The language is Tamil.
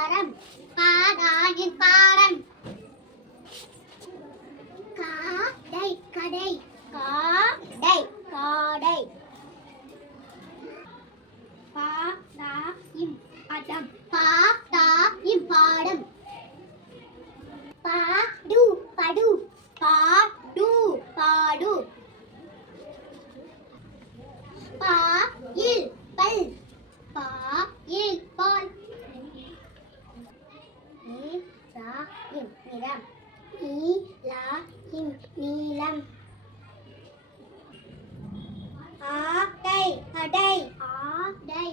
கரம் பாடாயின் பாடம் காடை கடை காடை காடை. இம் நிறம். நீ லா இம் நீலம் ஆடை அடை. ஆடை